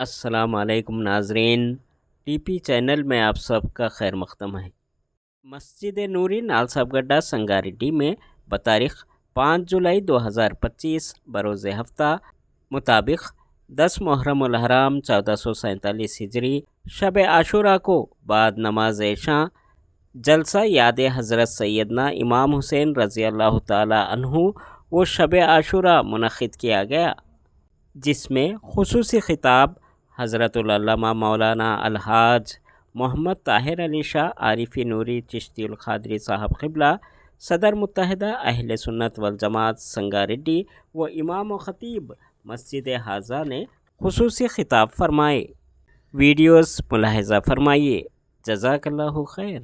السلام علیکم ناظرین، ٹی پی چینل میں آپ سب کا خیر مقدم ہے۔ مسجد نوری نالساب گڈھا سنگاریڈی میں بتاریخ 5 جولائی 2025 بروز ہفتہ مطابق 10 محرم الحرام 1447 ہجری شب عاشوراء کو بعد نماز عشاء جلسہ یاد حضرت سیدنا امام حسین رضی اللہ تعالی عنہ و شب عاشوراء منعقد کیا گیا، جس میں خصوصی خطاب حضرت العلامہ مولانا الحاج محمد طاہر علی شاہ عارفی نوری چشتی القادری صاحب قبلہ صدر متحدہ اہل سنت والجماعت سنگاریڈی و امام و خطیب مسجد حاضہ نے خصوصی خطاب فرمائے۔ ویڈیوز ملاحظہ فرمائیے۔ جزاک اللہ خیر۔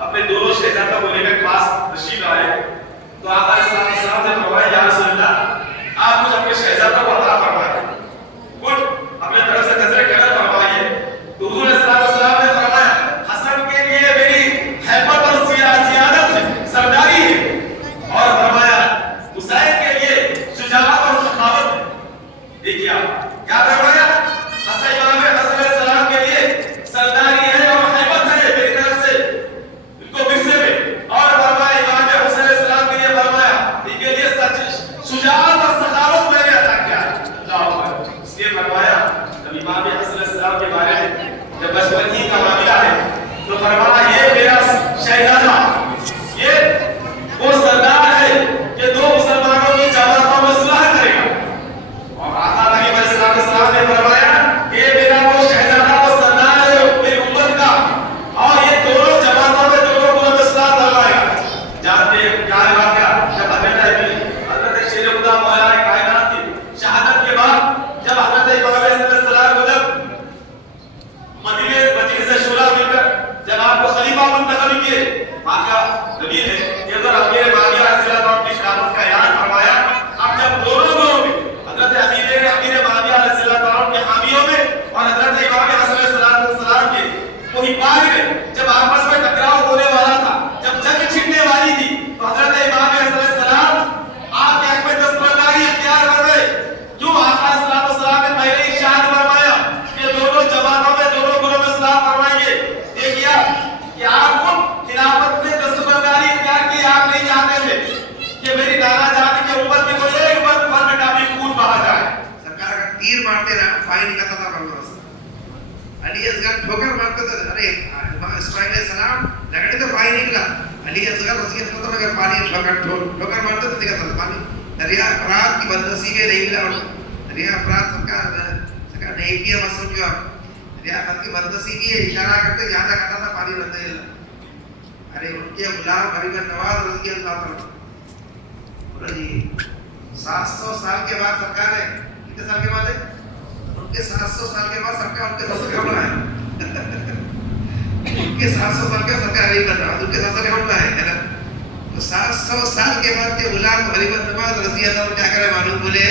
اپنے دونوں شہزادہ کو لے کر پاس تشریف لائے تو آقا علیہ السلام نے فرمایا یا رسول اللہ آپ مجھے اپنے شہزادہ کو عطا فرمائیں، کچھ اپنے طرف سے نظر کرم فرمائیے السلام کے بارے میں جب بچپن ہی کا معاملہ ہے تو فرمایا یہ میرا شہزادہ یہ وہ سردار ہے کہ دو مسلمانوں کی جماعتوں میں صلح کرے گا. اور آقا نبی علیہ السلام نے فرمایا یہ میرا وہ شہزادہ وہ سردار ہے میری امت کا اور یہ دونوں جماعتوں میں دونوں کو صلح کروائے گا. جانتے ہیں کیا واقعہ جب حضرت شیر خدا مولا کائنات کی شہادت کے بعد جب حضرت امام علیہ السلام کو جب مدینے سے شورا مل کر جب آپ کو خلیفہ منتخب کیے آقا نبی نے یہ ذرا امیر معاویہ علیہ السلام کی شہادت کا اعلان فرمایا. اب جب دونوں گروہ میں حضرت امیر معاویہ علیہ السلام کے حامیوں میں اور حضرت امام حسن علیہ السلام کے محبان میں جب آپس میں ٹکراؤ ہونے والا تھا جب جنگ چھڑنے والی تھی تو حضرت امام علیہ السلام آپ کے حق میں دستبرداری اختیار کر رہے کیوں آقا صلی اللہ علیہ وسلم نے پہلے ہی ارشاد فرمایا کہ دونوں جماعتوں میں دونوں گروہ میں صلاح فرمائیں گے. دیکھیے کہ آپ کو خلافت میں دستبرداری اختیار کی آپ نہیں چاہتے تھے کہ میری نانا جان کے اوپر کی کوئی ایک بات پر بیٹا بھی خون بہا جائے. سرکار کا تیر مارتے رہا فائن کا تھا بنواس علی اصغر ٹھوکر مارتے تھے. ارے اسماعیل علیہ السلام لگڑے تو فائن نکلا علی اصغر رضی اللہ عنہ اگر پانی ٹھوکر مارتے تو دیکھا تھا پانی دریا فرات کی بدنصیبی نہیں ملا ان دریا فرات سرکار نہیں کیا مت سمجھو آپ دریا فرات کی بدنصیبی ہے اشارہ کرتے جہاں تک آتا تھا پانی رہتا ہے. ارے ان کے غلام غریب نواز رضی اللہ عنہ بولا جی 700 سال کے بعد سرکار ہے کتنے سال کے بعد ہے ان کے 700 سال کے بعد سرکار ان کے ساتھ حملہ ہے ان کے 700 سال کے سرکار نہیں کر رہا ان کے ساتھ حملہ ہے نا. تو 700 سال کے بعد کے غلام غریب نواز رضی اللہ عنہ کیا کرے معلوم بولے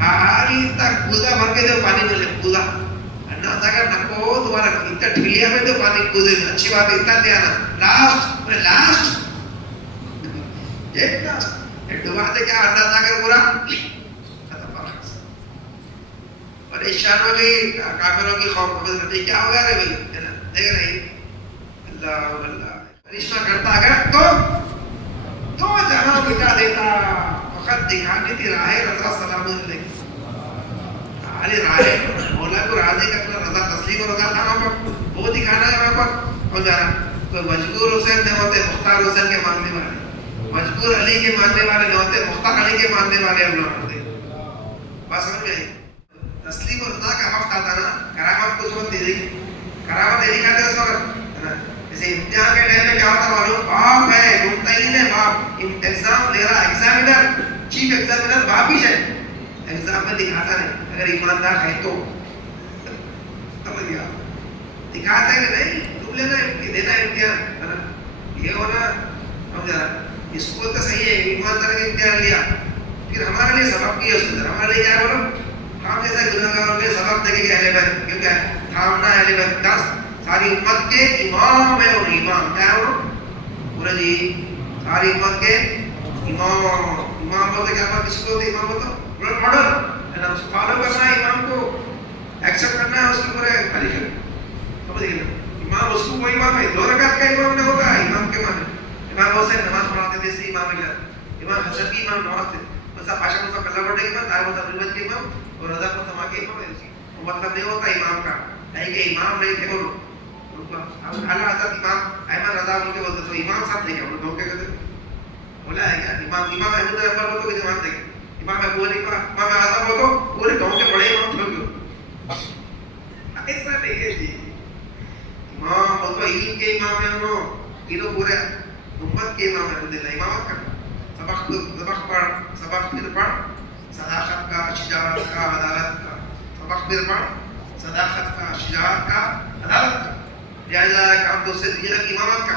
ہاری تک کوزا بھر کے دو پانی میں کوزا انا اگر نکو تمہارا اتنا ٹھلیا میں دو پانی کوزے اچھی بات اتنا دیا نا لاسٹ ایک لاسٹ ایک دو باتیں کیا اندازہ کر پورا ختم پاس پریشان ہو گئی کافروں کی خوف محمد کرتی کیا ہو گیا رے بھائی دیکھ رہی اللہ اللہ کرشمہ کرتا اگر تو جہاں مٹا دیتا وقت دکھانی تھی راہ رضا سلام علیہ علی راہ مولا کو راضی کرنا رضا تسلیم اور رضا تھا وہاں پر وہ دکھانا ہے وہاں پر ہو جانا. تو مجبور حسین نہیں ہوتے مختار حسین کے ماننے والے مجبور علی کے ماننے والے نہیں ہوتے مختار علی کے ماننے والے ہم لوگ ہوتے. بات سمجھ میں تسلیم اور رضا کا وقت آتا نا کرامت کچھ وقت دے دی کرامت دے دکھاتے اس وقت جیسے امتحان کے ٹائم میں کیا ہوتا معلوم باپ ہے ممتحن ہے باپ ایگزام لے رہا ایگزامینر چیف ایگزامینر باپ ہی ہے ایگزام میں دکھاتا نہیں اگر ایماندار ہے تو سمجھ گیا دکھاتا ہے کہ نہیں تم لینا دینا امتحان یہ ہونا سمجھا اسکول تو صحیح ہے ایماندار کا امتحان لیا پھر ہمارے لیے سبق کیا اس نے ہمارے لیے کیا بولو ہم جیسے گناہگاروں کے سبق دے کے اہل بیت کیونکہ تھامنا اہل بیت دس ساری امت کے امام ہے اور امام کیا ہے وہ پورا جی ساری امت کے امام بولتے کیا بات کس کو ہوتے امام بولتے رول ماڈل ہے نا اس کو فالو کرنا ہے امام کو ایکسپٹ کرنا ہے اس کے پورے خلیفہ سمجھ گئے امام اس کو کوئی امام ہے 2 رکعت کا امام نہیں ہوگا امام کے معنی امام حسین نماز پڑھاتے تھے اسی امام کے امام حسن کی امام نماز تھے بس پاشا کو کلہ پڑھنے کے بعد دار مصطفی کے امام اور رضا کو سما کے امام ہے مطلب نہیں ہوتا امام کا نہیں کہ امام نہیں تھے وہ اعلیٰ حضرت امام احمد رضا بول کے بولتے تو امام صاحب تھے کیا وہ لوگ کیا کہتے بولا ہے کیا امام احمد رضا بول تو امام تھے امام ابو حنیفہ امام اعظم ہو تو پورے گاؤں کے بڑے امام تھے کیوں ایسا نہیں ہے جی امام وہ تو علم کے امام ہیں انہوں پورے امت کے امام ہیں الحمدللہ امامت کا سبق پڑھ سبق پھر پڑھ صداقت کا شجاعت کا عدالت کا سبق پھر پڑھ صداقت کا شجاعت کا عدالت کا لہذا کام تو سے دنیا کی امامت کا